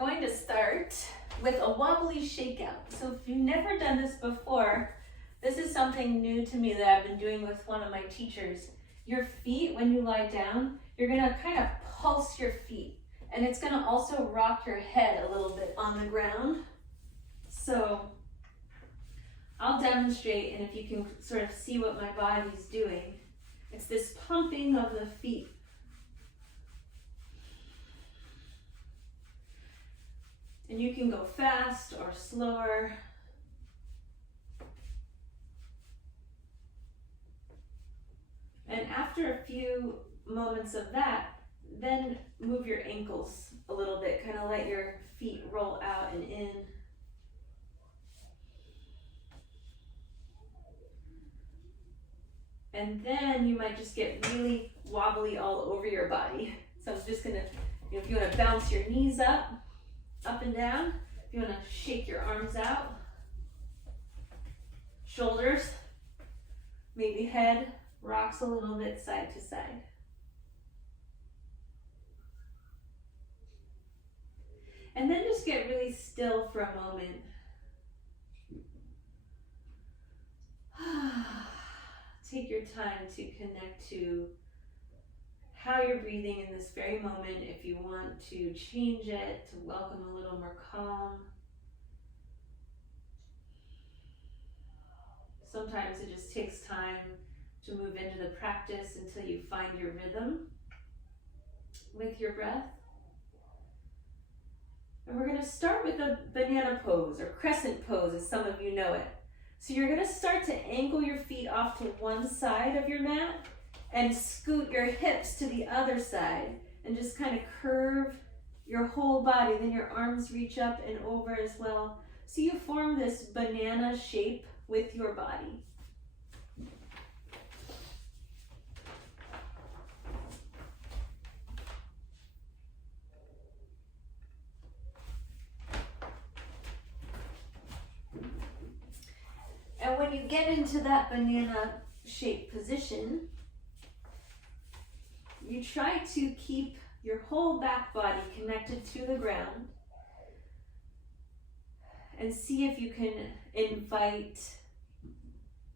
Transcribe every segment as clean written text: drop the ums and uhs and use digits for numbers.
going to start with a wobbly shakeout. So if you've never done this before, this is something new to me that I've been doing with one of my teachers. Your feet, when you lie down, you're gonna kind of pulse your feet, and it's gonna also rock your head a little bit on the ground. So I'll demonstrate, and if you can sort of see what my body's doing, it's this pumping of the feet. And you can go fast or slower. And after a few moments of that, then move your ankles a little bit, kind of let your feet roll out and in. And then you might just get really wobbly all over your body. So I'm just gonna, if you wanna bounce your knees up and down, if you wanna shake your arms out, shoulders, maybe head rocks a little bit side to side. And then just get really still for a moment. Take your time to connect to how you're breathing in this very moment. If you want to change it, to welcome a little more calm. Sometimes it just takes time to move into the practice until you find your rhythm with your breath. And we're going to start with a banana pose, or crescent pose as some of you know it. So you're going to start to angle your feet off to one side of your mat and scoot your hips to the other side and just kind of curve your whole body. Then your arms reach up and over as well. So you form this banana shape with your body. And when you get into that banana shape position, you try to keep your whole back body connected to the ground and see if you can invite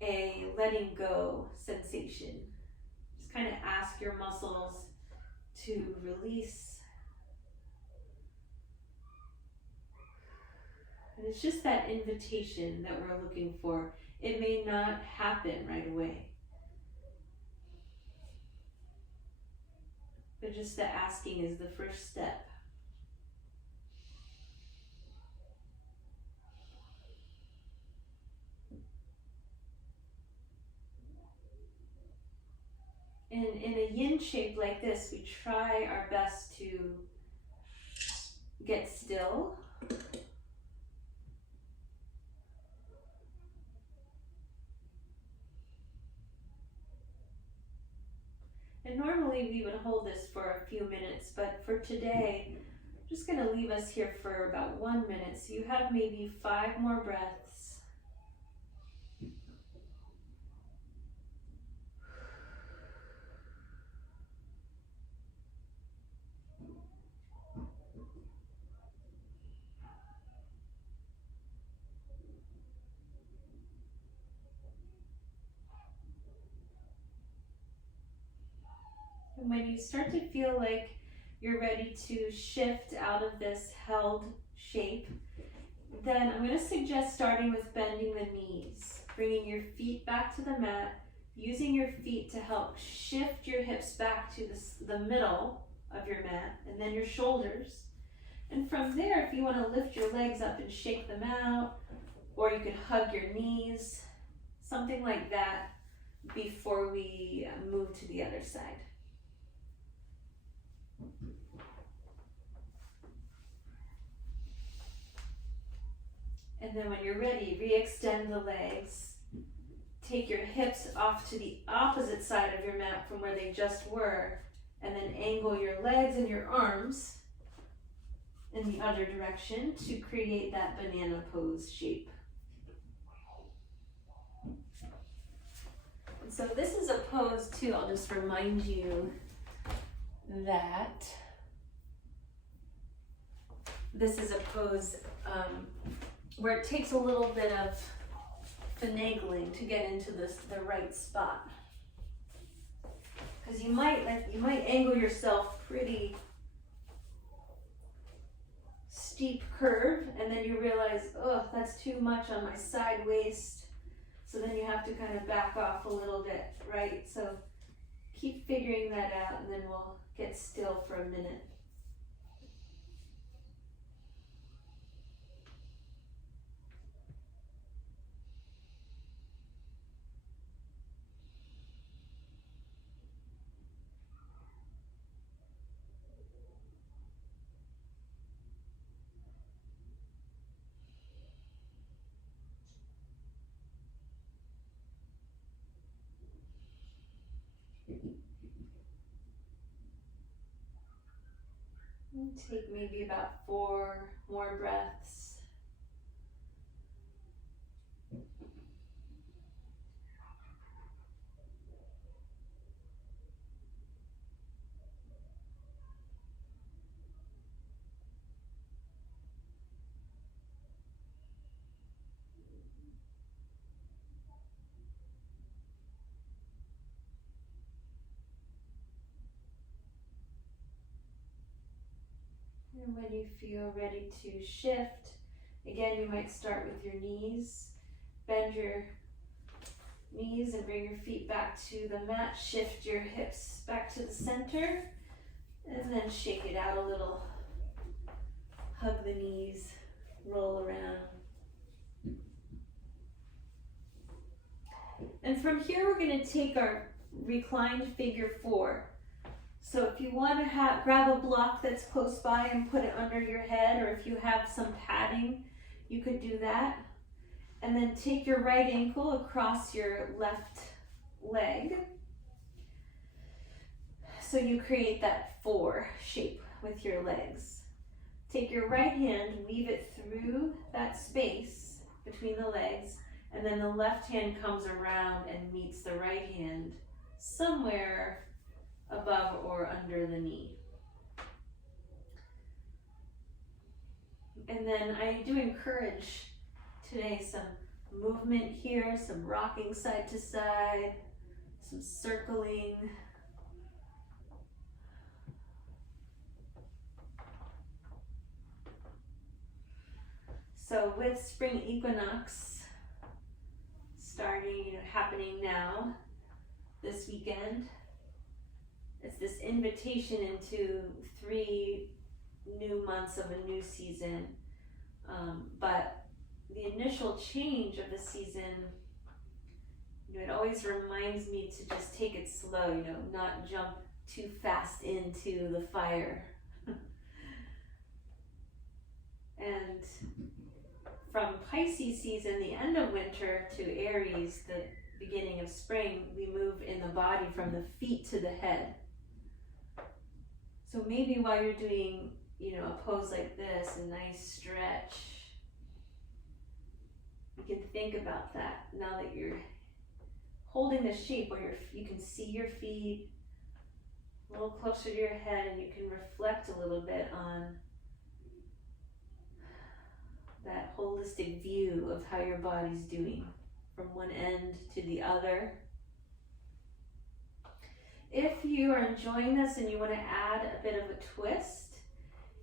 a letting go sensation. Just kind of ask your muscles to release. And it's just that invitation that we're looking for. It may not happen right away, but just the asking is the first step. And in a yin shape like this, we try our best to get still. And normally we would hold this for a few minutes, but for today, I'm just going to leave us here for about 1 minute. So you have maybe 5 more breaths. And when you start to feel like you're ready to shift out of this held shape, then I'm going to suggest starting with bending the knees, bringing your feet back to the mat, using your feet to help shift your hips back to the middle of your mat, and then your shoulders. And from there, if you want to lift your legs up and shake them out, or you could hug your knees, something like that before we move to the other side. And then when you're ready, re-extend the legs. Take your hips off to the opposite side of your mat from where they just were, and then angle your legs and your arms in the other direction to create that banana pose shape. And so this is a pose too, I'll just remind you that this is a pose where it takes a little bit of finagling to get into the right spot. Because you might angle yourself pretty steep curve, and then you realize, oh, that's too much on my side waist. So then you have to kind of back off a little bit, right? So keep figuring that out, and then we'll get still for a minute. Take maybe about 4 more breaths. And when you feel ready to shift, again, you might start with your knees. Bend your knees and bring your feet back to the mat. Shift your hips back to the center, and then shake it out a little. Hug the knees, roll around. And from here, we're going to take our reclined figure 4. So if you want to grab a block that's close by and put it under your head, or if you have some padding, you could do that. And then take your right ankle across your left leg. So you create that 4 shape with your legs. Take your right hand, weave it through that space between the legs, and then the left hand comes around and meets the right hand somewhere above or under the knee. And then I do encourage today some movement here, some rocking side to side, some circling. So with Spring Equinox starting, happening now this weekend, it's this invitation into 3 new months of a new season. But the initial change of the season, it always reminds me to just take it slow, not jump too fast into the fire. And from Pisces season, the end of winter, to Aries, the beginning of spring, we move in the body from the feet to the head. So maybe while you're doing, a pose like this, a nice stretch, you can think about that now that you're holding the shape where you can see your feet a little closer to your head, and you can reflect a little bit on that holistic view of how your body's doing from one end to the other. If you are enjoying this and you want to add a bit of a twist,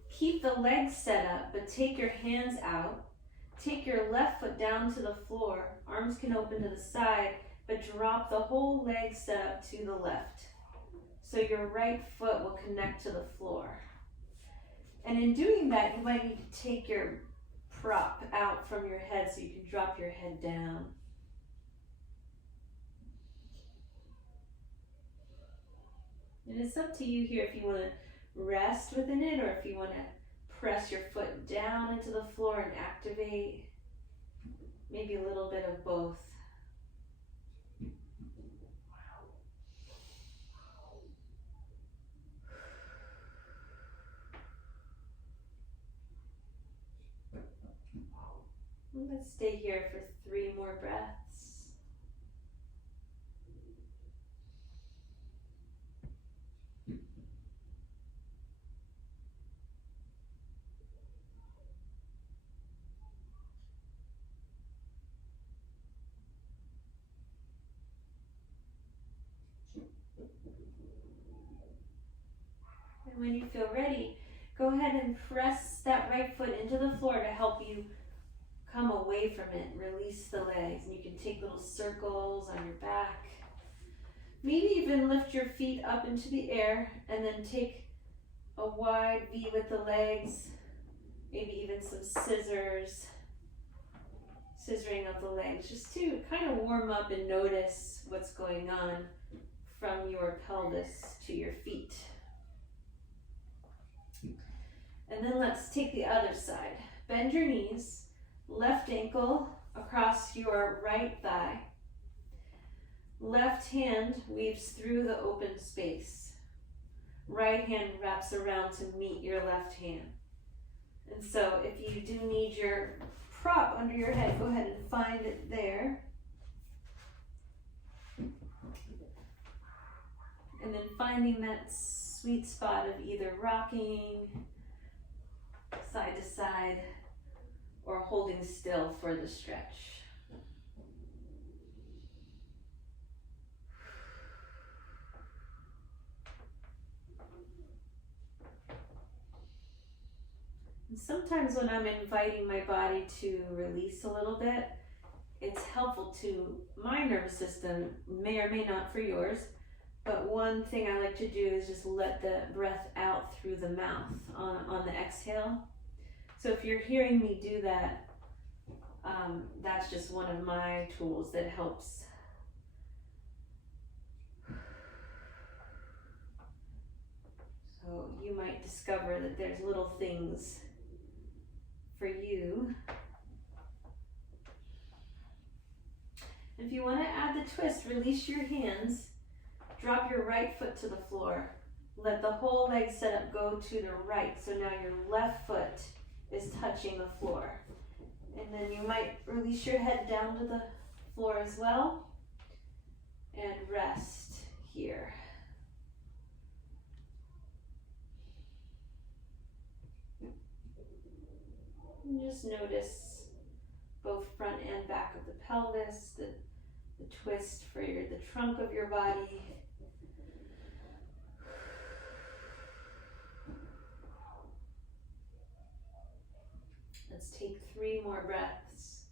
keep the legs set up, but take your hands out. Take your left foot down to the floor. Arms can open to the side, but drop the whole leg set up to the left. So your right foot will connect to the floor. And in doing that, you might need to take your prop out from your head so you can drop your head down. And it's up to you here if you want to rest within it, or if you want to press your foot down into the floor and activate. Maybe a little bit of both. Let's stay here for 3 more breaths. When you feel ready, go ahead and press that right foot into the floor to help you come away from it. Release the legs. And you can take little circles on your back. Maybe even lift your feet up into the air and then take a wide V with the legs. Maybe even some scissors. Scissoring of the legs, just to kind of warm up and notice what's going on from your pelvis to your feet. And then let's take the other side. Bend your knees, left ankle across your right thigh. Left hand weaves through the open space. Right hand wraps around to meet your left hand. And so if you do need your prop under your head, go ahead and find it there. And then finding that sweet spot of either rocking side to side or holding still for the stretch. And sometimes when I'm inviting my body to release a little bit, it's helpful to my nervous system, may or may not for yours, but one thing I like to do is just let the breath out through the mouth on the exhale. So if you're hearing me do that, that's just one of my tools that helps. So you might discover that there's little things for you. If you want to add the twist, release your hands, drop your right foot to the floor. Let the whole leg setup go to the right. So now your left foot is touching the floor. And then you might release your head down to the floor as well and rest here. And just notice both front and back of the pelvis, the twist for the trunk of your body. Let's take 3 more breaths.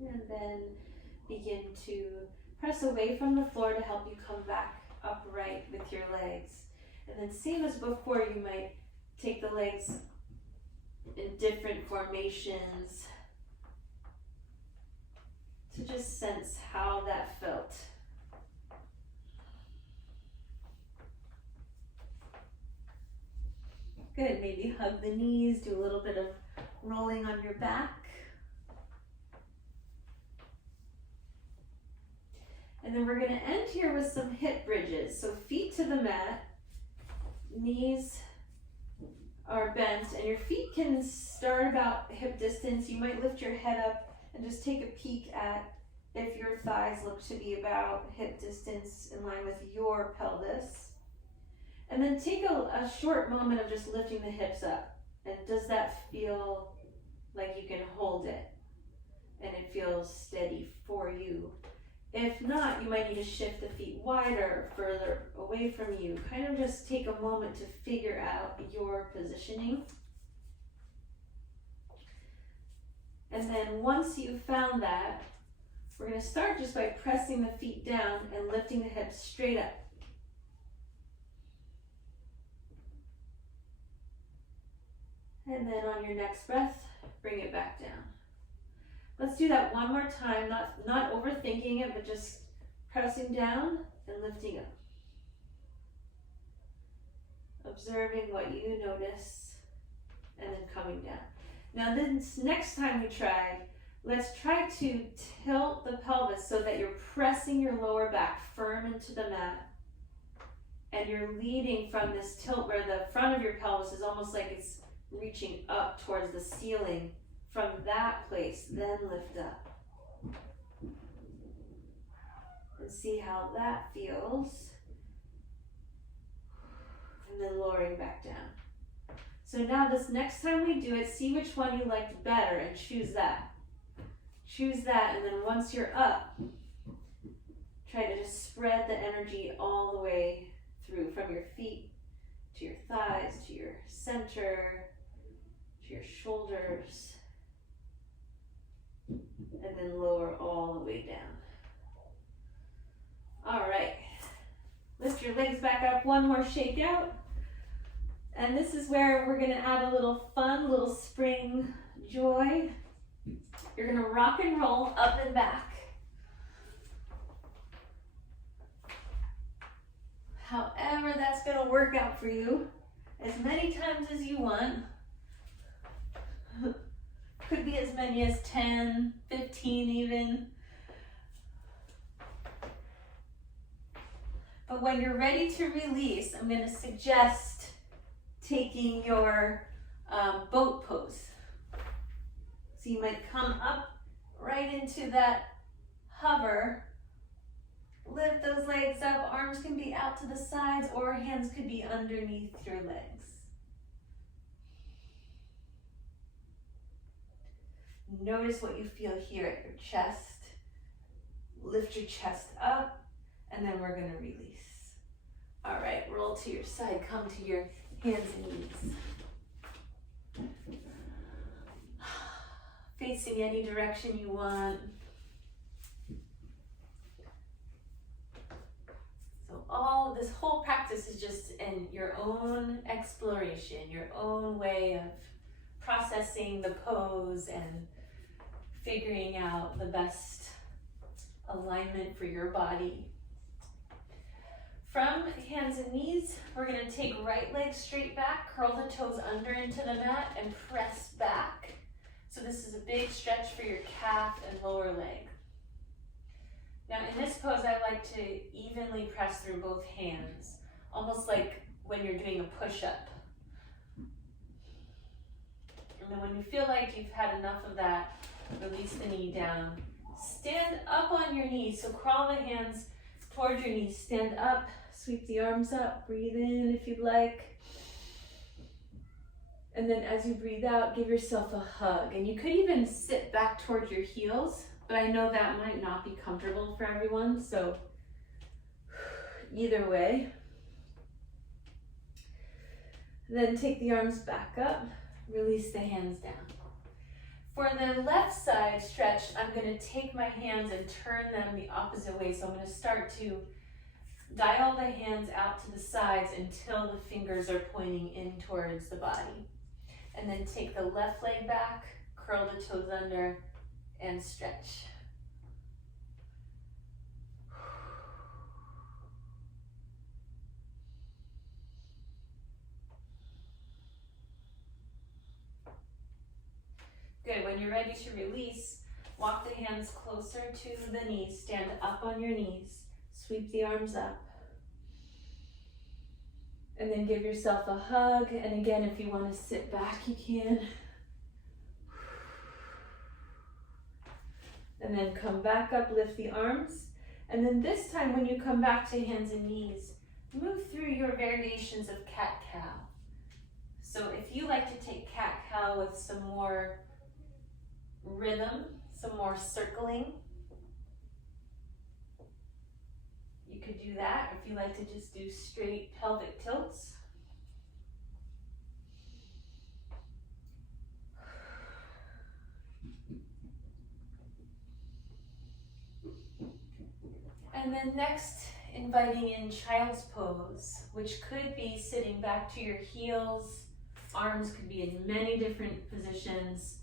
And then begin to press away from the floor to help you come back upright with your legs. And then same as before, you might take the legs in different formations to just sense how that felt. Good, maybe hug the knees, do a little bit of rolling on your back. And then we're going to end here with some hip bridges. So feet to the mat, knees are bent, and your feet can start about hip distance. You might lift your head up and just take a peek at if your thighs look to be about hip distance in line with your pelvis. And then take a short moment of just lifting the hips up. And does that feel like you can hold it and it feels steady for you? If not, you might need to shift the feet wider, further away from you. Kind of just take a moment to figure out your positioning. And then once you've found that, we're going to start just by pressing the feet down and lifting the hips straight up. And then on your next breath, bring it back down. Let's do that one more time, not overthinking it, but just pressing down and lifting up. Observing what you notice and then coming down. Now this next time we try, let's try to tilt the pelvis so that you're pressing your lower back firm into the mat. And you're leading from this tilt where the front of your pelvis is almost like it's reaching up towards the ceiling. From that place, then lift up. And see how that feels. and then lowering back down. So now this next time we do it, see which one you liked better and choose that. Choose that, and then once you're up, try to just spread the energy all the way through, from your feet to your thighs, to your center, to your shoulders, and then lower all the way down. All right, lift your legs back up, one more shakeout. And this is where we're gonna add a little fun, little spring joy. You're gonna rock and roll up and back. However that's gonna work out for you, as many times as you want. Could be as many as 10, 15 even. But when you're ready to release, I'm gonna suggest taking your boat pose. So you might come up right into that hover, lift those legs up, arms can be out to the sides or hands could be underneath your legs. Notice what you feel here at your chest. Lift your chest up, and then we're gonna release. All right, roll to your side, come to your hands and knees. Facing any direction you want. So this whole practice is just in your own exploration, your own way of processing the pose and figuring out the best alignment for your body. From hands and knees, we're gonna take right leg straight back, curl the toes under into the mat and press back. So this is a big stretch for your calf and lower leg. Now in this pose, I like to evenly press through both hands, almost like when you're doing a push-up. And then when you feel like you've had enough of that, release the knee down. Stand up on your knees, so crawl the hands towards your knees, stand up, sweep the arms up, breathe in if you'd like. And then as you breathe out, give yourself a hug. And you could even sit back towards your heels, but I know that might not be comfortable for everyone, so either way. Then take the arms back up, release the hands down. For the left side stretch, I'm gonna take my hands and turn them the opposite way. So I'm gonna start to dial the hands out to the sides until the fingers are pointing in towards the body. And then take the left leg back, curl the toes under, and stretch. Good, when you're ready to release, walk the hands closer to the knees, stand up on your knees, sweep the arms up. And then give yourself a hug, and again, if you want to sit back, you can. And then come back up, lift the arms. And then this time, when you come back to hands and knees, move through your variations of cat-cow. So if you like to take cat-cow with some more rhythm, some more circling, you could do that. If you like to just do straight pelvic tilts. And then next, inviting in child's pose, which could be sitting back to your heels. Arms could be in many different positions.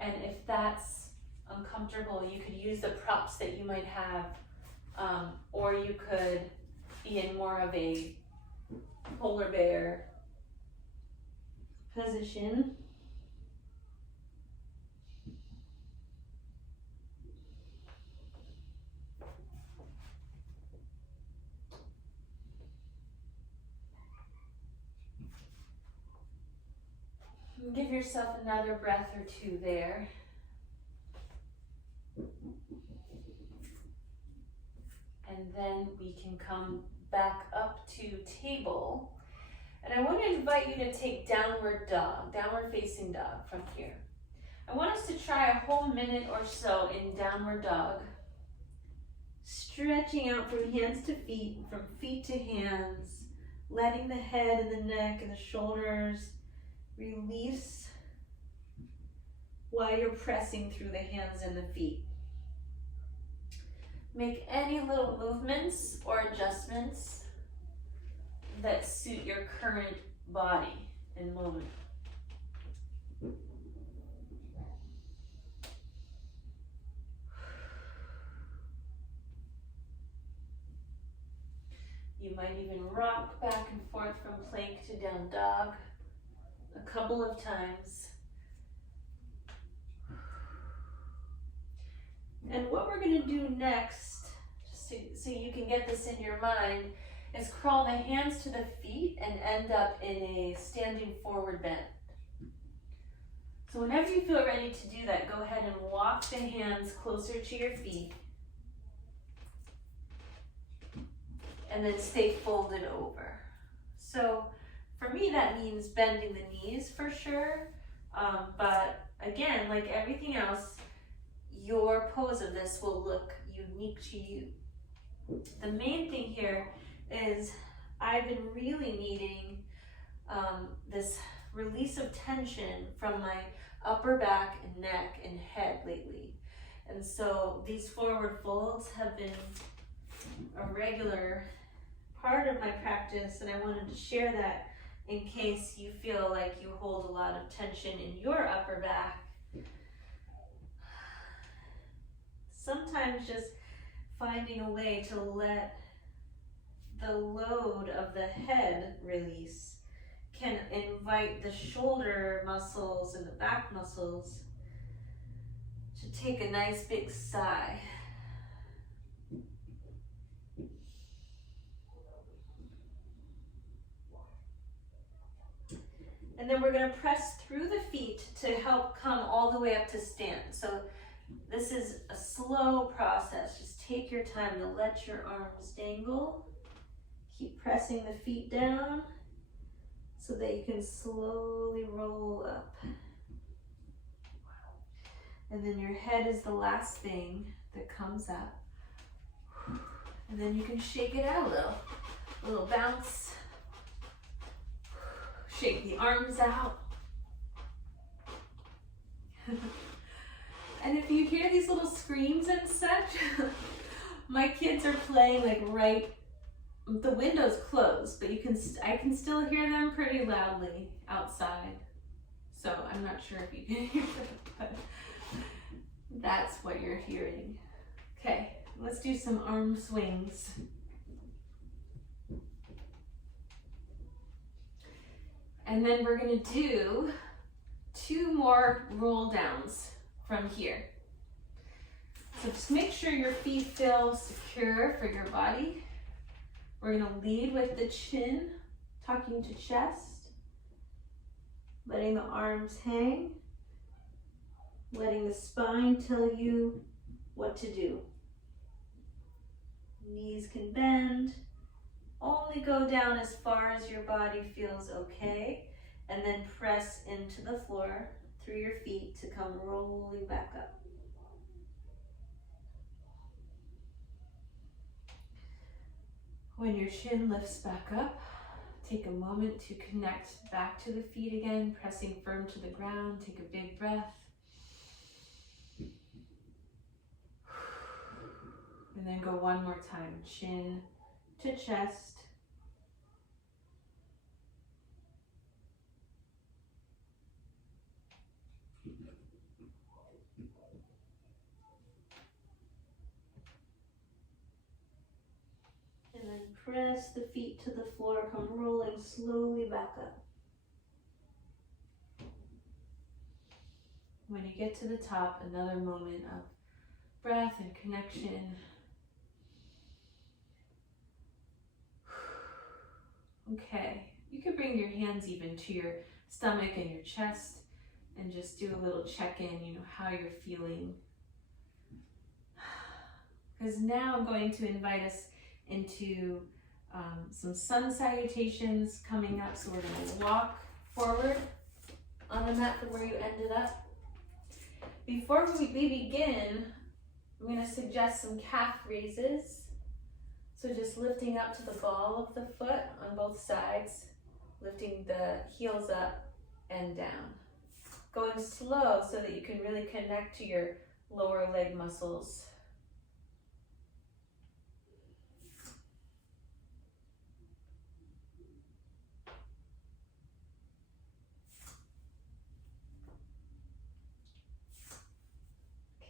And if that's uncomfortable, you could use the props that you might have, or you could be in more of a polar bear position. Give yourself another breath or two there. And then we can come back up to table. And I want to invite you to take downward dog, downward facing dog from here. I want us to try a whole minute or so in downward dog. Stretching out from hands to feet, from feet to hands, letting the head and the neck and the shoulders release while you're pressing through the hands and the feet. Make any little movements or adjustments that suit your current body and moment. You might even rock back and forth from plank to down dog a couple of times. And what we're going to do next, just so you can get this in your mind, is crawl the hands to the feet and end up in a standing forward bend. So whenever you feel ready to do that, go ahead and walk the hands closer to your feet. And then stay folded over. So for me, that means bending the knees for sure. But again, like everything else, your pose of this will look unique to you. The main thing here is I've been really needing this release of tension from my upper back and neck and head lately. And so these forward folds have been a regular part of my practice, and I wanted to share that in case you feel like you hold a lot of tension in your upper back. Sometimes just finding a way to let the load of the head release can invite the shoulder muscles and the back muscles to take a nice big sigh. And then we're going to press through the feet to help come all the way up to stand. So this is a slow process. Just take your time to let your arms dangle. Keep pressing the feet down so that you can slowly roll up. And then your head is the last thing that comes up. And then you can shake it out a little bounce. Shake the arms out. And if you hear these little screams and such, my kids are playing like right, the window's closed, but I can still hear them pretty loudly outside. So I'm not sure if you can hear them, but that's what you're hearing. Okay, let's do some arm swings. And then we're going to do 2 more roll downs from here. So just make sure your feet feel secure for your body. We're going to lead with the chin, tucking to chest, letting the arms hang, letting the spine tell you what to do. Knees can bend. Only go down as far as your body feels okay, and then press into the floor through your feet to come rolling back up. When your chin lifts back up, take a moment to connect back to the feet again, pressing firm to the ground. Take a big breath. And then go one more time, chin to chest. And then press the feet to the floor, come rolling slowly back up. When you get to the top, another moment of breath and connection. Okay, you could bring your hands even to your stomach and your chest and just do a little check-in, how you're feeling. Because now I'm going to invite us into some sun salutations coming up. So we're gonna walk forward on the mat from where you ended up. Before we begin, I'm gonna suggest some calf raises. So just lifting up to the ball of the foot on both sides, lifting the heels up and down. Going slow so that you can really connect to your lower leg muscles.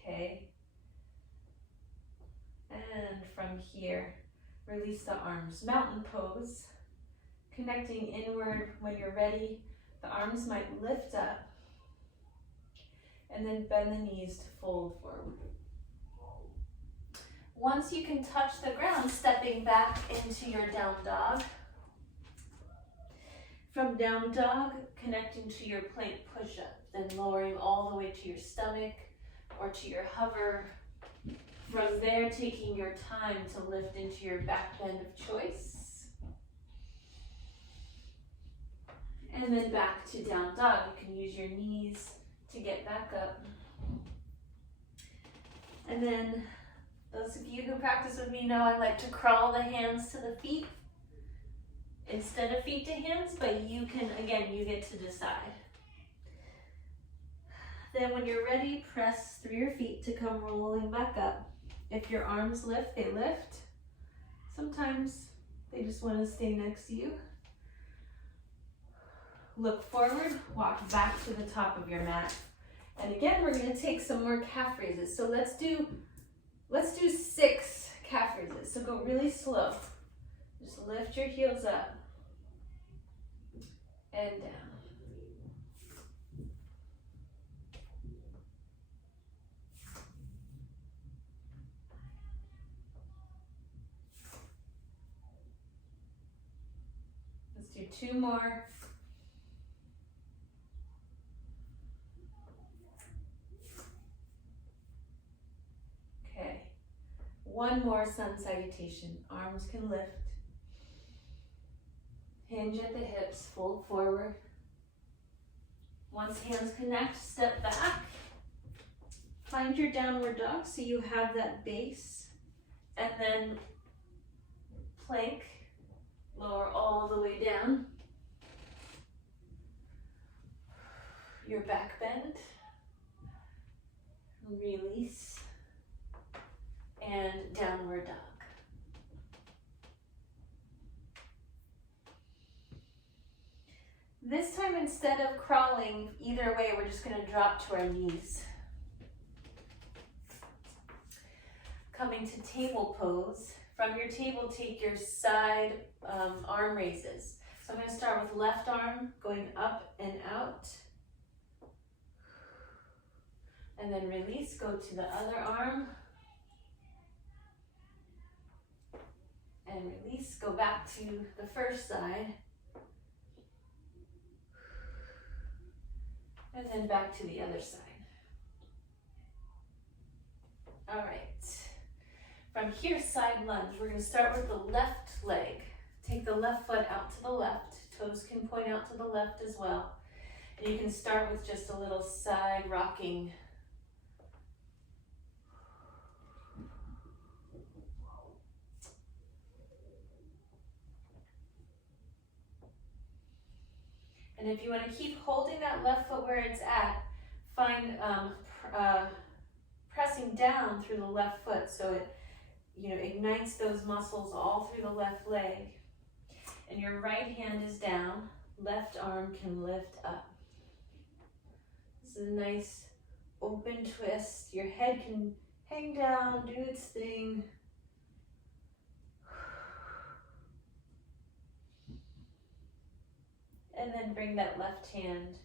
Okay. And from here, release the arms. Mountain pose. Connecting inward when you're ready. The arms might lift up. And then bend the knees to fold forward. Once you can touch the ground, stepping back into your down dog. From down dog, connecting to your plank push-up, then lowering all the way to your stomach or to your hover. From there, taking your time to lift into your back bend of choice. And then back to down dog. You can use your knees to get back up. And then those of you who practice with me know I like to crawl the hands to the feet instead of feet to hands, but you can, again, you get to decide. Then when you're ready, press through your feet to come rolling back up. If your arms lift, they lift. Sometimes they just want to stay next to you. Look forward, walk back to the top of your mat. And again, we're going to take some more calf raises. So let's do 6 calf raises. So go really slow. Just lift your heels up and down. Let's do 2 more. Okay. 1 more sun salutation. Arms can lift. Hinge at the hips, fold forward. Once hands connect, step back. Find your downward dog so you have that base. And then plank, lower all the way down. Your back bend. Release. And downward dog. This time, instead of crawling either way, we're just going to drop to our knees. Coming to table pose. From your table, take your side arm raises. So I'm going to start with left arm going up and out. And then release, go to the other arm. And release, go back to the first side. And then back to the other side. All right. From here, side lunge. We're going to start with the left leg. Take the left foot out to the left. Toes can point out to the left as well. And you can start with just a little side rocking. And if you want to keep holding that left foot where it's at, find pressing down through the left foot so it ignites those muscles all through the left leg. And your right hand is down, left arm can lift up. This is a nice open twist. Your head can hang down, do its thing. And then bring that left hand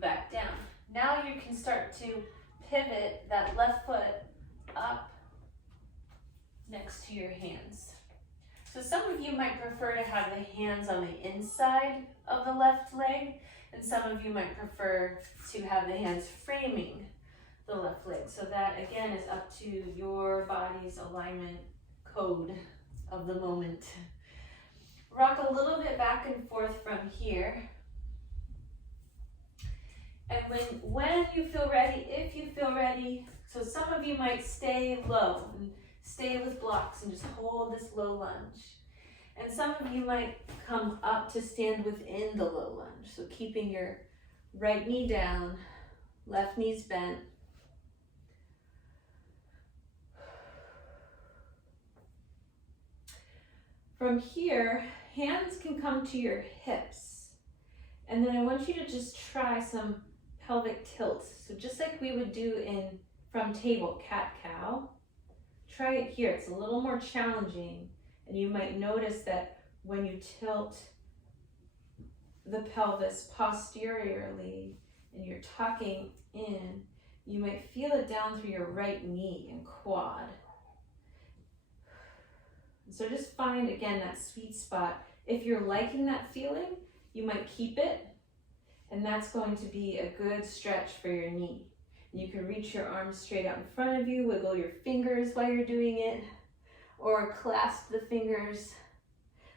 back down. Now you can start to pivot that left foot up next to your hands. So some of you might prefer to have the hands on the inside of the left leg, and some of you might prefer to have the hands framing the left leg. So that again is up to your body's alignment code of the moment. Rock a little bit back and forth from here. And when you feel ready, if you feel ready, so some of you might stay low and stay with blocks and just hold this low lunge. And some of you might come up to stand within the low lunge. So keeping your right knee down, left knee's bent. From here, hands can come to your hips. And then I want you to just try some pelvic tilts. So just like we would do in from table, cat-cow, try it here. It's a little more challenging. And you might notice that when you tilt the pelvis posteriorly and you're tucking in, you might feel it down through your right knee and quad. So just find, again, that sweet spot. If you're liking that feeling, you might keep it, and that's going to be a good stretch for your knee. And you can reach your arms straight out in front of you, wiggle your fingers while you're doing it, or clasp the fingers.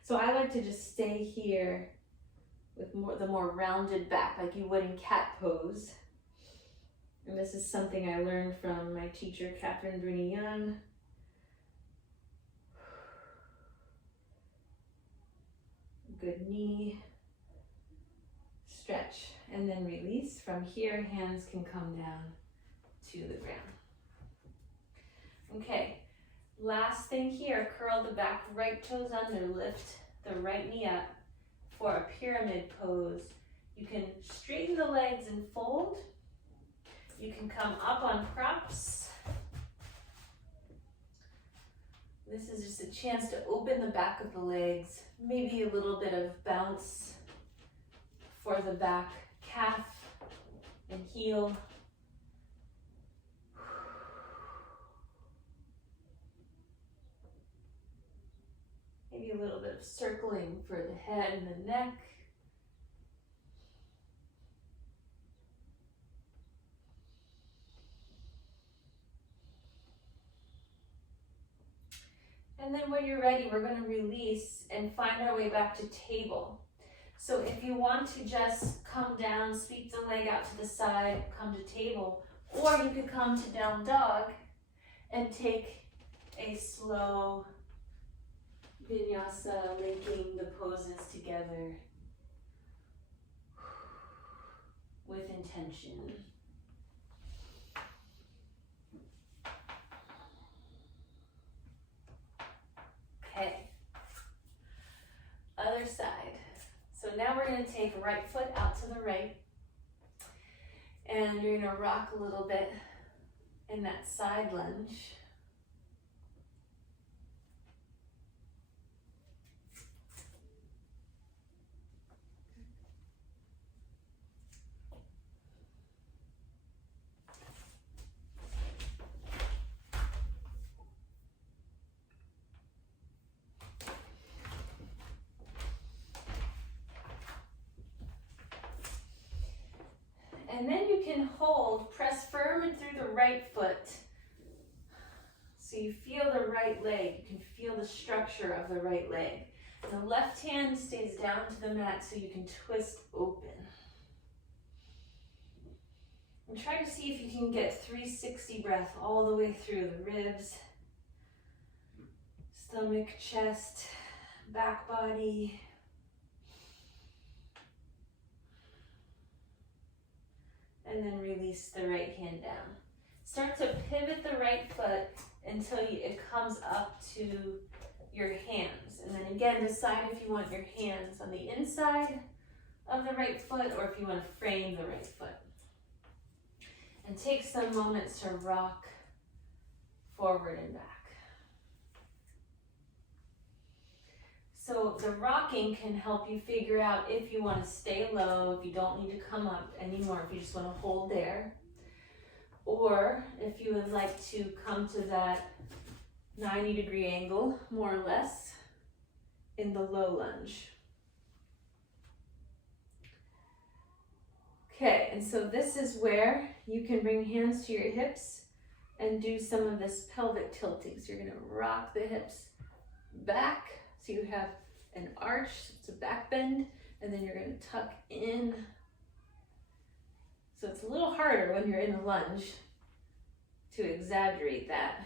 So I like to just stay here with the more rounded back, like you would in cat pose. And this is something I learned from my teacher, Catherine Bruni-Young. Good knee stretch, and then release. From here, hands can come down to the ground. Okay, last thing here, curl the back right toes under, lift the right knee up for a pyramid pose. You can straighten the legs and fold. You can come up on props. This is just a chance to open the back of the legs, maybe a little bit of bounce for the back calf and heel. Maybe a little bit of circling for the head and the neck. And then when you're ready, we're going to release and find our way back to table. So if you want to just come down, sweep the leg out to the side, come to table, or you could come to down dog and take a slow vinyasa, linking the poses together with intention. Okay, other side. So now we're going to take right foot out to the right, and you're going to rock a little bit in that side lunge. And then you can hold, press firm and through the right foot. So you feel the right leg, you can feel the structure of the right leg. The left hand stays down to the mat so you can twist open. And try to see if you can get 360 breath all the way through the ribs, stomach, chest, back body. And then release the right hand down. Start to pivot the right foot until it comes up to your hands. And then again, decide if you want your hands on the inside of the right foot or if you want to frame the right foot. And take some moments to rock forward and back. So the rocking can help you figure out if you want to stay low, if you don't need to come up anymore, if you just want to hold there. Or if you would like to come to that 90-degree angle, more or less, in the low lunge. Okay, and so this is where you can bring hands to your hips and do some of this pelvic tilting. So you're going to rock the hips back. So you have an arch, it's a back bend, and then you're going to tuck in. So it's a little harder when you're in a lunge to exaggerate that.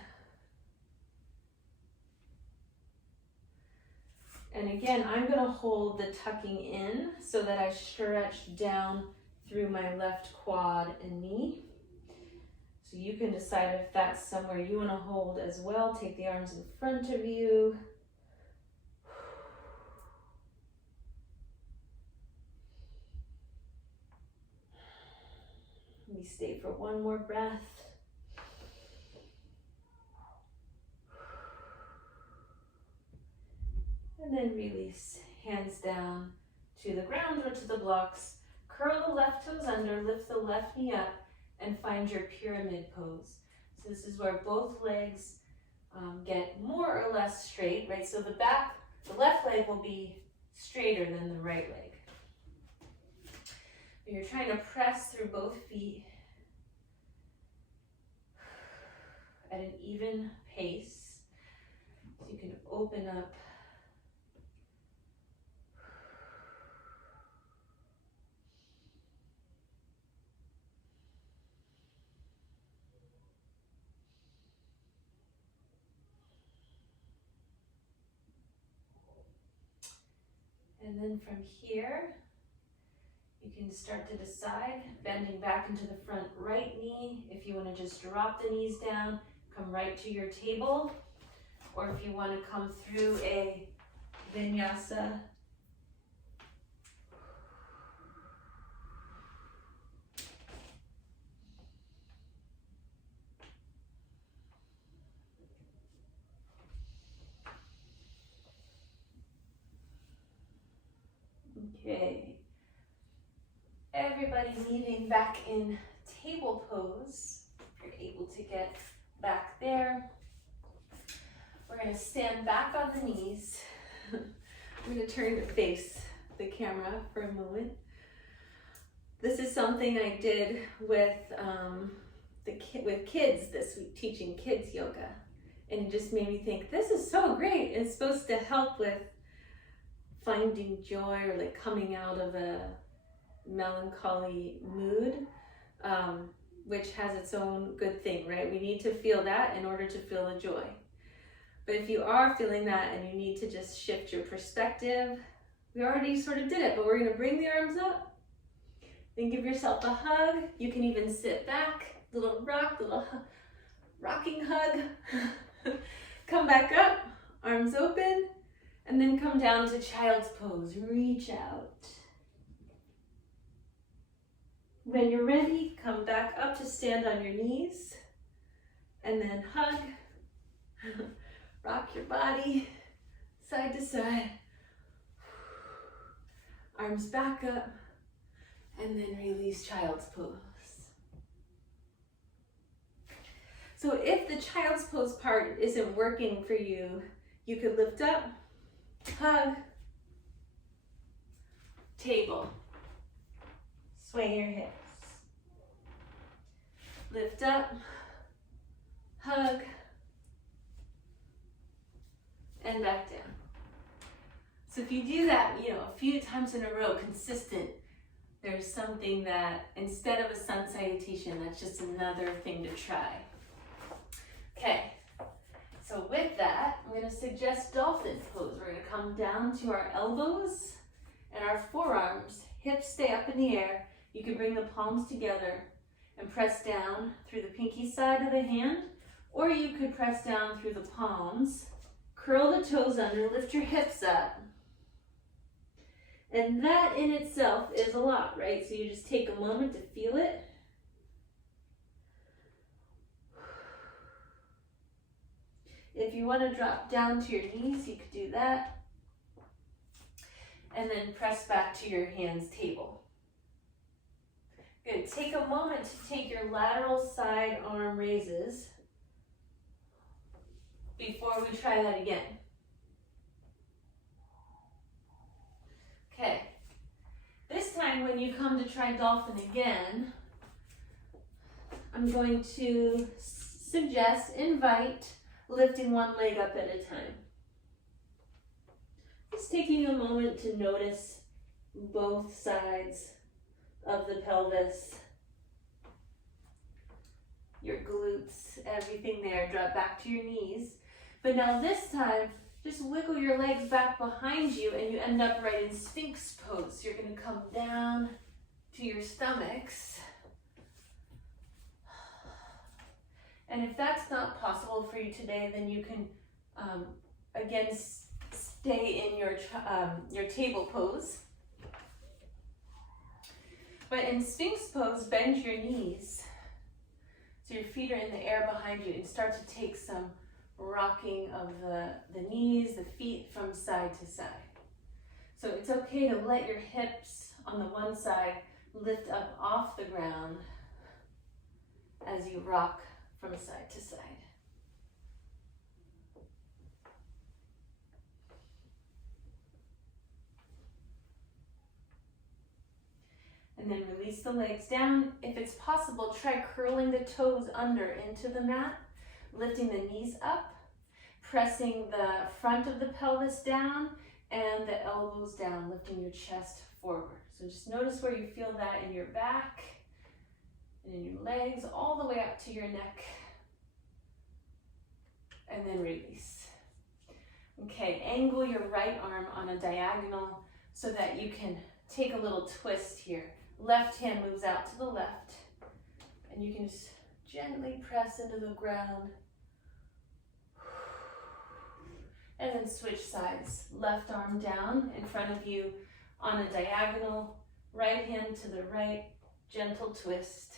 And again, I'm going to hold the tucking in so that I stretch down through my left quad and knee. So you can decide if that's somewhere you want to hold as well. Take the arms in front of you. We stay for one more breath. And then release, hands down to the ground or to the blocks. Curl the left toes under, lift the left knee up, and find your pyramid pose. So this is where both legs get more or less straight, right? So the left leg will be straighter than the right leg. You're trying to press through both feet at an even pace. So you can open up. And then from here, you can start to decide, bending back into the front right knee. If you want to just drop the knees down, come right to your table. Or if you want to come through a vinyasa. Okay. Everybody meeting back in table pose. If you're able to get back there. We're going to stand back on the knees. I'm going to turn to face the camera for a moment. This is something I did with kids this week, teaching kids yoga. And it just made me think, this is so great. It's supposed to help with finding joy or like coming out of a melancholy mood, which has its own good thing, right? We need to feel that in order to feel the joy. But if you are feeling that and you need to just shift your perspective, we already sort of did it, but we're going to bring the arms up and give yourself a hug. You can even sit back, little rocking hug. Come back up, arms open, and then come down to child's pose. Reach out. When you're ready, come back up to stand on your knees, and then hug. Rock your body side to side. Arms back up, and then release child's pose. So if the child's pose part isn't working for you, you could lift up, hug, table, sway your hips, lift up, hug, and back down. So if you do that, a few times in a row, consistent, there's something that instead of a sun salutation, that's just another thing to try. Okay, so with that, I'm going to suggest Dolphin Pose. We're going to come down to our elbows and our forearms. Hips stay up in the air. You can bring the palms together and press down through the pinky side of the hand, or you could press down through the palms. Curl the toes under, lift your hips up. And that in itself is a lot, right? So you just take a moment to feel it. If you want to drop down to your knees, you could do that. And then press back to your hands table. Good. Take a moment to take your lateral side arm raises before we try that again. Okay. This time when you come to try dolphin again, I'm going to invite lifting one leg up at a time. Just taking a moment to notice both sides of the pelvis, your glutes, everything there. Drop back to your knees. But now this time, just wiggle your legs back behind you and you end up right in Sphinx pose. You're going to come down to your stomachs. And if that's not possible for you today, then you can, again, stay in your table pose. But in Sphinx pose, bend your knees. So your feet are in the air behind you, and start to take some rocking of the knees, the feet from side to side. So it's okay to let your hips on the one side lift up off the ground as you rock from side to side. And then release the legs down. If it's possible, try curling the toes under into the mat, lifting the knees up, pressing the front of the pelvis down and the elbows down, lifting your chest forward. So just notice where you feel that in your back and in your legs, all the way up to your neck. And then release. Okay, angle your right arm on a diagonal so that you can take a little twist here. Left hand moves out to the left, and you can just gently press into the ground. And then switch sides. Left arm down in front of you on a diagonal, right hand to the right, gentle twist.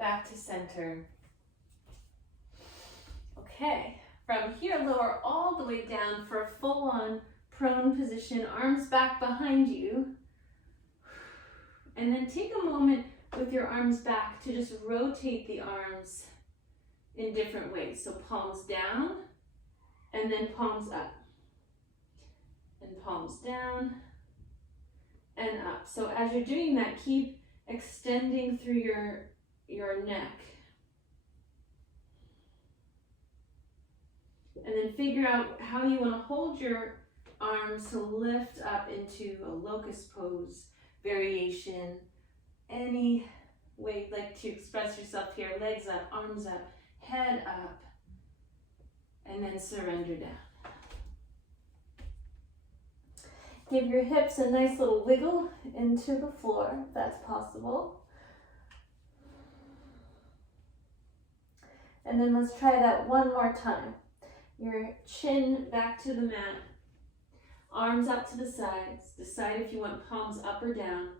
Back to center. Okay, from here, lower all the way down for a full-on prone position, arms back behind you. And then take a moment with your arms back to just rotate the arms in different ways. So palms down, and then palms up. And palms down, and up. So as you're doing that, keep extending through your neck. And then figure out how you want to hold your arms to lift up into a locust pose variation. Any way you'd like to express yourself here. Legs up, arms up, head up, and then surrender down. Give your hips a nice little wiggle into the floor, if that's possible. And then let's try that one more time. Your chin back to the mat, arms up to the sides. Decide if you want palms up or down,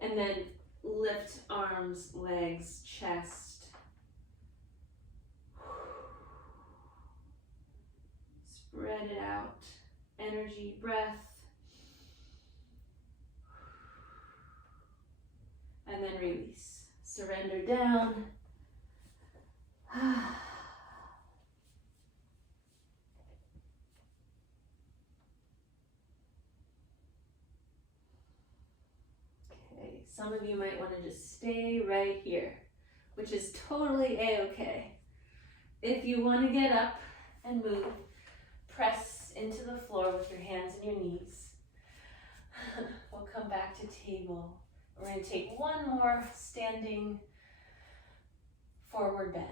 and then lift arms, legs, chest. Spread it out. Energy, breath. And then release. Surrender down. Okay, some of you might want to just stay right here, which is totally a-okay. If you want to get up and move, press into the floor with your hands and your knees. We'll come back to table. We're going to take one more standing forward bend.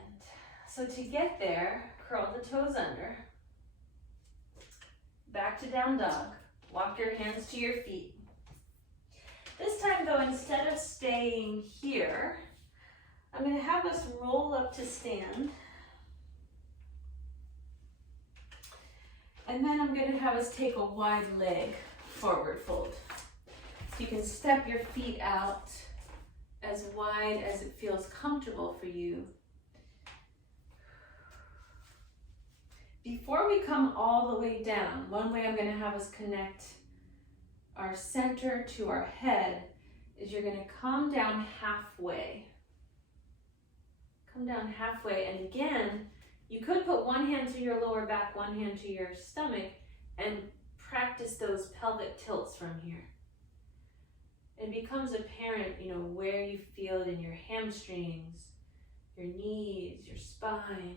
So to get there, curl the toes under, back to down dog, walk your hands to your feet. This time though, instead of staying here, I'm going to have us roll up to stand. And then I'm going to have us take a wide leg forward fold. So you can step your feet out as wide as it feels comfortable for you. Before we come all the way down, one way I'm going to have us connect our center to our head is you're going to come down halfway. Come down halfway, and again, you could put one hand to your lower back, one hand to your stomach, and practice those pelvic tilts from here. It becomes apparent, where you feel it in your hamstrings, your knees, your spine.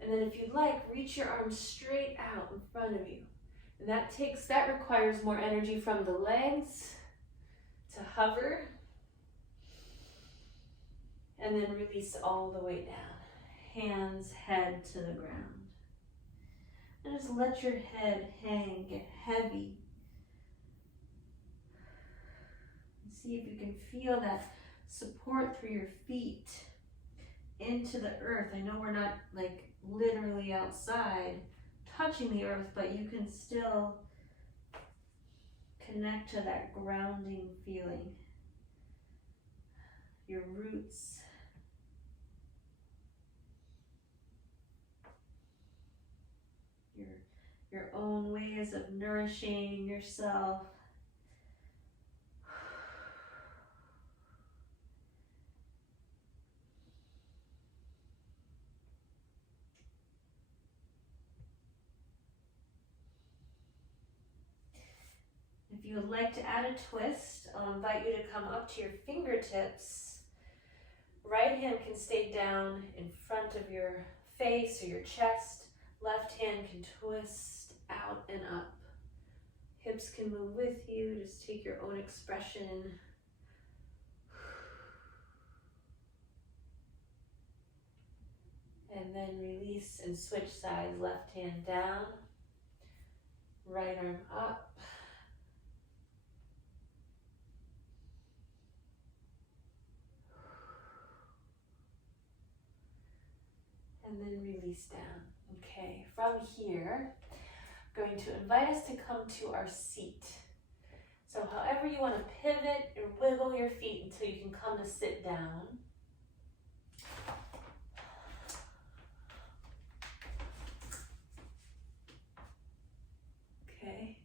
And then if you'd like, reach your arms straight out in front of you. And that requires more energy from the legs to hover. And then release all the way down. Hands, head to the ground. And just let your head hang, get heavy. And see if you can feel that support through your feet into the earth. I know we're not like literally outside touching the earth, but you can still connect to that grounding feeling. Your roots. Your own ways of nourishing yourself. If you would like to add a twist, I'll invite you to come up to your fingertips. Right hand can stay down in front of your face or your chest. Left hand can twist out and up. Hips can move with you. Just take your own expression. And then release and switch sides. Left hand down. Right arm up. And then release down. Okay, from here, I'm going to invite us to come to our seat. So however you want to pivot and wiggle your feet until you can come to sit down. Okay.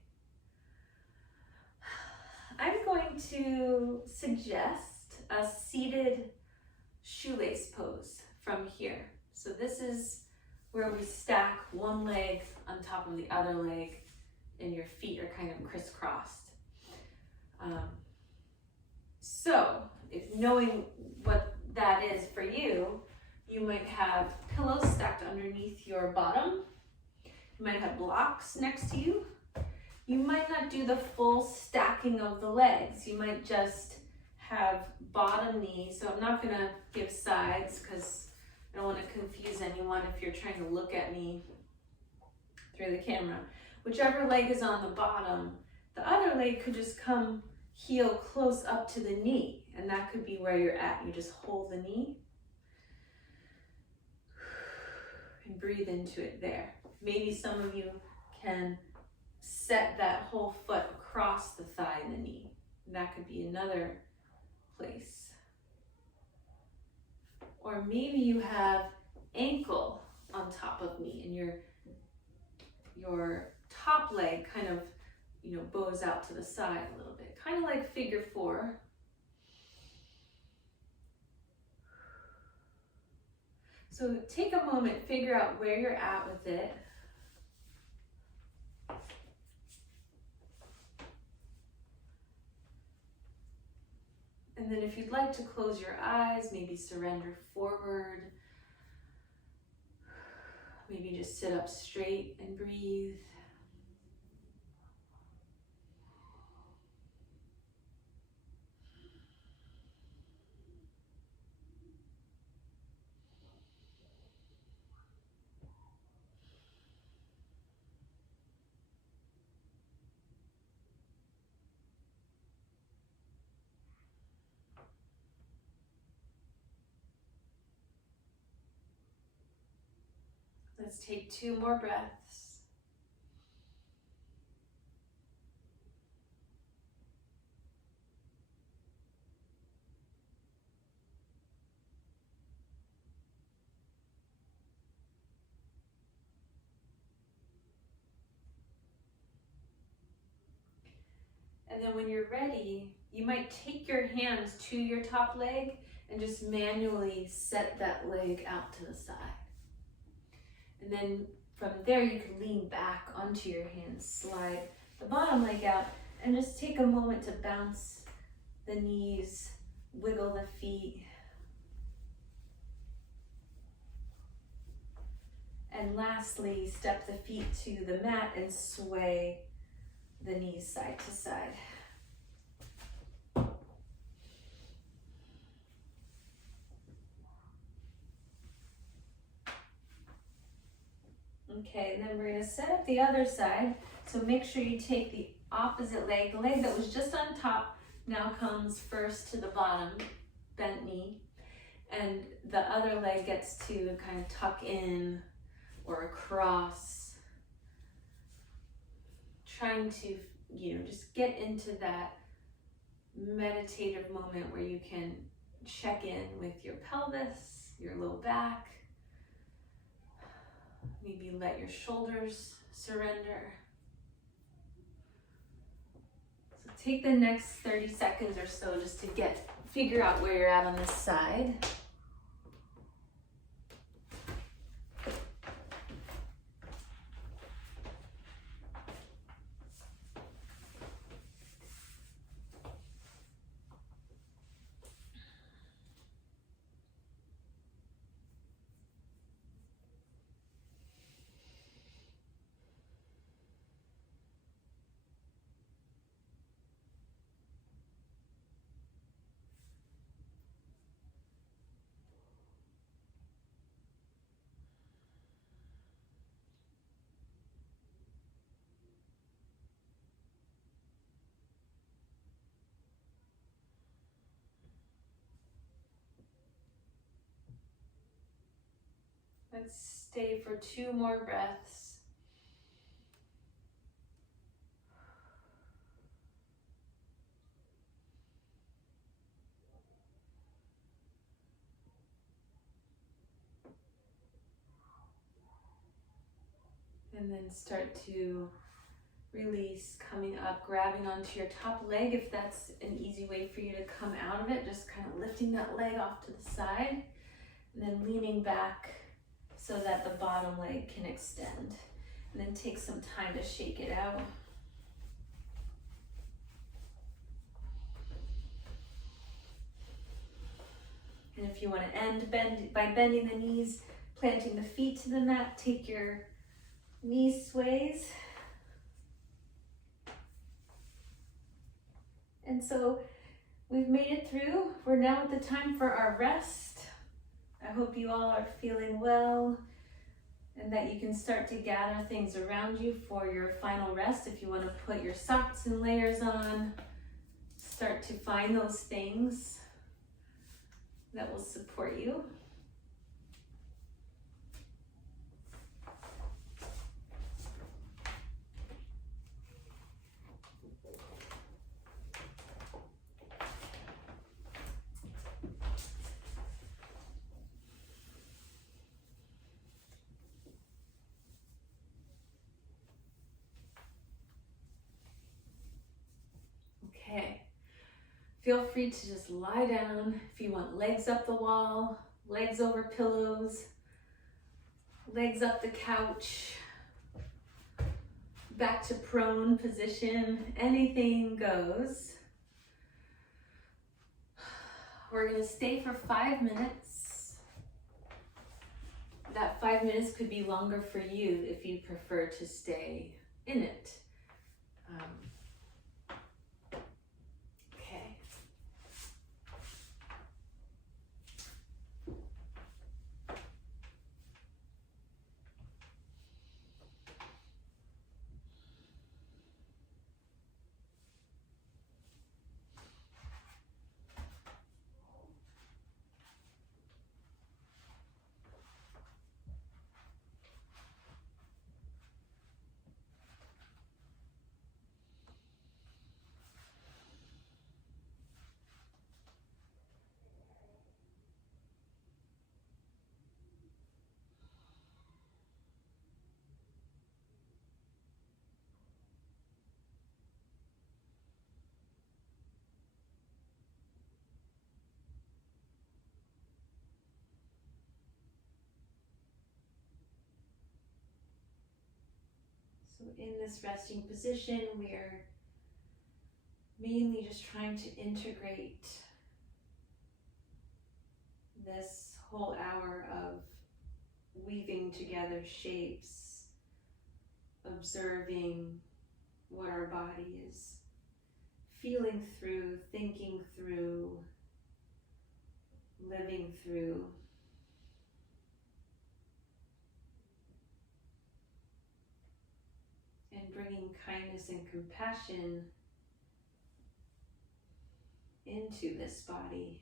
I'm going to suggest a seated shoelace pose from here. So this is where we stack one leg on top of the other leg and your feet are kind of crisscrossed. So if knowing what that is for you, you might have pillows stacked underneath your bottom. You might have blocks next to you. You might not do the full stacking of the legs. You might just have bottom knee. So I'm not gonna give sides because I don't want to confuse anyone if you're trying to look at me through the camera. Whichever leg is on the bottom, the other leg could just come heel close up to the knee, and that could be where you're at. You just hold the knee and breathe into it there. Maybe some of you can set that whole foot across the thigh and the knee. And that could be another place. Or maybe you have ankle on top of knee and your top leg kind of, bows out to the side a little bit. Kind of like figure four. So take a moment, figure out where you're at with it. And then if you'd like to close your eyes, maybe surrender forward. Maybe just sit up straight and breathe. Let's take 2 more breaths. And then when you're ready, you might take your hands to your top leg and just manually set that leg out to the side. And then from there, you can lean back onto your hands, slide the bottom leg out, and just take a moment to bounce the knees, wiggle the feet. And lastly, step the feet to the mat and sway the knees side to side. Okay, and then we're going to set up the other side. So make sure you take the opposite leg. The leg that was just on top now comes first to the bottom, bent knee. And the other leg gets to kind of tuck in or across. Trying to, just get into that meditative moment where you can check in with your pelvis, your low back. Maybe let your shoulders surrender. So take the next 30 seconds or so just to figure out where you're at on this side. Let's stay for 2 more breaths. And then start to release, coming up, grabbing onto your top leg if that's an easy way for you to come out of it. Just kind of lifting that leg off to the side and then leaning back so that the bottom leg can extend. And then take some time to shake it out. And if you want to end by bending the knees, planting the feet to the mat, take your knee sways. And so we've made it through. We're now at the time for our rest. I hope you all are feeling well and that you can start to gather things around you for your final rest. If you want to put your socks and layers on, start to find those things that will support you. Okay, feel free to just lie down. If you want legs up the wall, legs over pillows, legs up the couch, back to prone position, anything goes. We're gonna stay for 5 minutes. That 5 minutes could be longer for you if you prefer to stay in it. So in this resting position, we're mainly just trying to integrate this whole hour of weaving together shapes, observing what our body is feeling through, thinking through, living through. And bringing kindness and compassion into this body.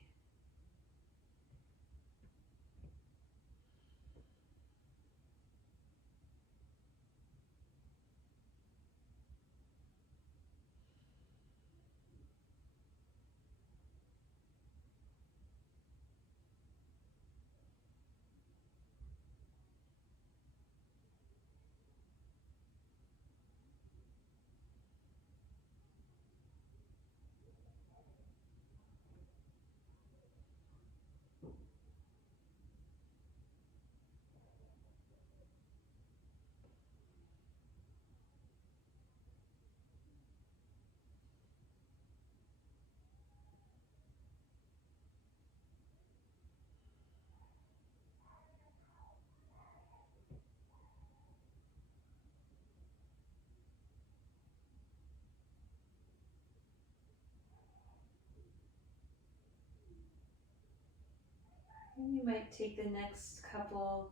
And you might take the next couple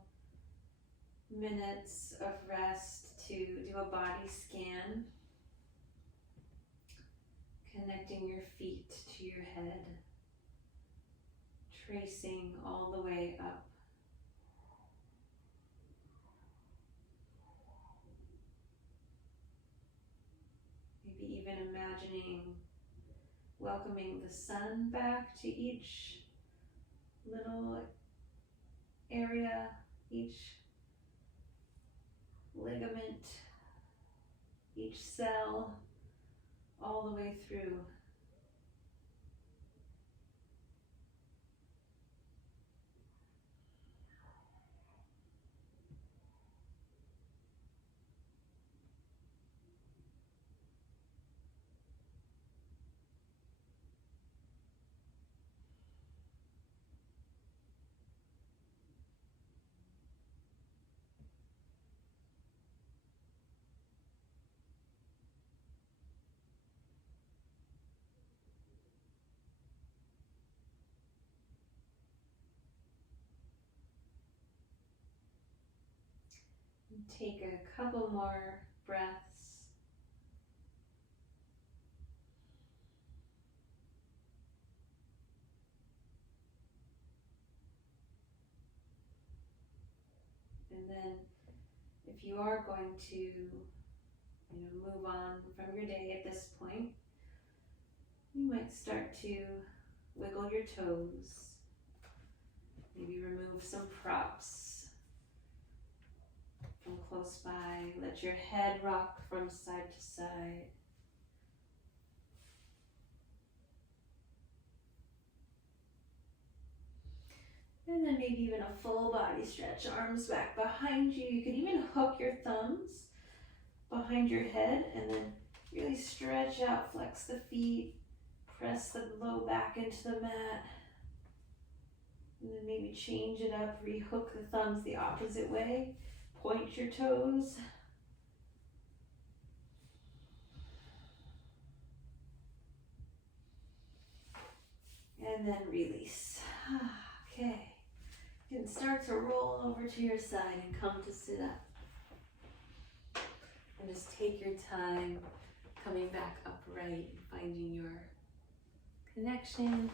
minutes of rest to do a body scan, connecting your feet to your head, tracing all the way up. Maybe even imagining welcoming the sun back to each little area, each ligament, each cell, all the way through. Take a couple more breaths. And then if you are going to move on from your day at this point, you might start to wiggle your toes. Maybe remove some props from close by. Let your head rock from side to side. And then maybe even a full body stretch, arms back behind you. You could even hook your thumbs behind your head and then really stretch out, flex the feet, press the low back into the mat. And then maybe change it up, re-hook the thumbs the opposite way. Point your toes. And then release. Okay. You can start to roll over to your side and come to sit up. And just take your time coming back upright, finding your connection.